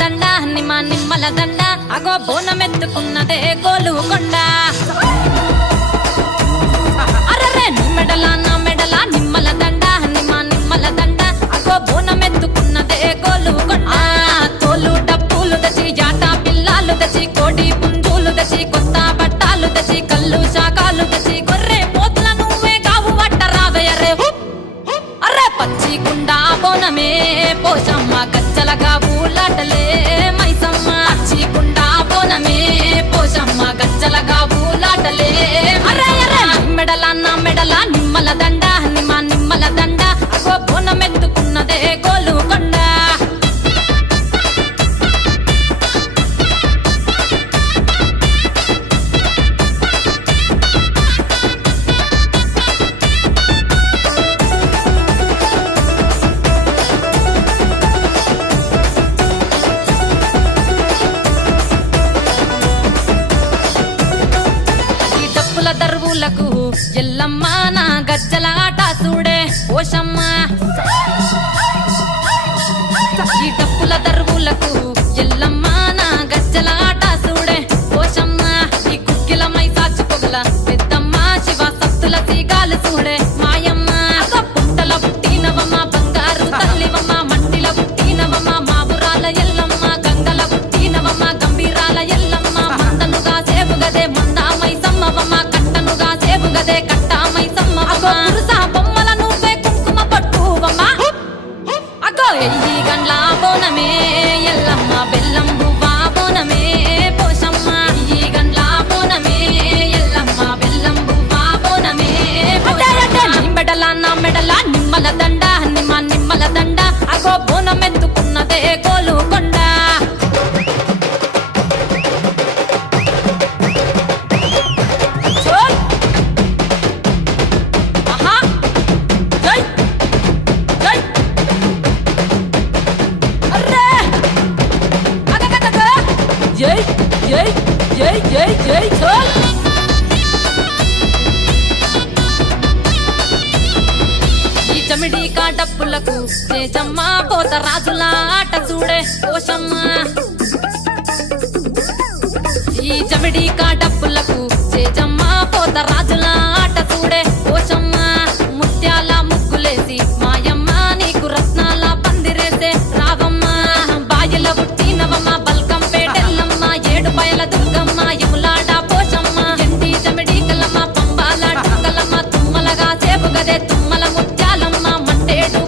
దండ నిమ్మల దండ అగో బోనమెత్తుకున్నదే గోలుకొండ అరరే నీ మెడల నా మెడల నిమ్మల దండ నిమ్మల దండ అగో బోనమెత్తుకున్నదే గోలుకొండ తోలు డప్పులు తెచ్చి జాట పిల్లాలు తెచ్చి కోడి పుంజులు తెచ్చి కొత్త బట్టాలు తెచ్చి కళ్ళు శాకాలు తెచ్చి గొర్రె పోతుల నువ్వే కావు వట్ట రావయ్యరే అర్రే పచ్చి కుండ బోనమే పోషమ్మ గచ్చలగా ఊలాటలే మైసమ్మ పచ్చి కుండ బోనమే పోషమ్మ గచ్చలగా ఊలాటలే అర్రే అర్రే మెడల నా మెడల నిమ్మల దండ నిమ్మల దండ అగో బోనమెత్తుకున్నదే గోలుకొండ దర్వులకు ఎల్లమ్మ నా గజ్జల ఆట చూడే ఓషమ్మ ఈ డప్పుల దర్వులకు ఎల్లమ్మ నా గజ్జల ఆట చూడే ఓషమ్మ ఈ కుక్కిల మై సాచి పొగల పెద్దమ్మ శివ సత్తుల తీగాలు చూడే మాయమ్మ పుట్టల పుట్టినవమ్మ బంగారు తల్లివమ్మ మట్టిల పుట్టినవమ్మ మావురాల ఎల్లమ్మ గంగల పుట్టినవమ్మ గంభీరాల ఎల్లమ్మ మందనుగా సేపుగదే మందామై సమ్మవమ్మ గదే కట్టామై సమ్మవమ్మ పురుసా బొమ్మల నువ్వే కుంకుమ పట్టువమ్మ అగో ఎయ్యి గండ్ల బోనమే ఎల్లమ్మ బెల్లం బువ్వా బోనమే పోషమ్మ ఎయ్యి గండ్ల బోనమే ఎల్లమ్మ బెల్లం బువ్వా బోనమే నీ మెడల నా మెడల నిమ్మల దండ నిమ్మల దండ అగో బోనమెత్తుకున్నదే గోలుకొండ జై జై జై జై జై చోల్ ఈ చమిడి కాడప్పులకు చేజమ్మ పోత రాజుల ఆట చూడే పోషమ్మ ఈ చమిడి కాడప్పులకు చేజమ్మ పోత రాజుల ఆట చూడే పోషమ్మ ముత్యాల ముగ్గులేసి మాయమ్మ నీకు రత్నాల పందిరేసే రావమ్మ బాయిల పుట్టినవమ్మ బయల దుర్గమ్మ యములాడ పోషమ్మ ఎండి చమిడి కలమ్మ పంబాల డుక్కలమ్మ తుమ్మలగా సేపుగదే తుమ్మల ముత్యాలమ్మ మంటేడు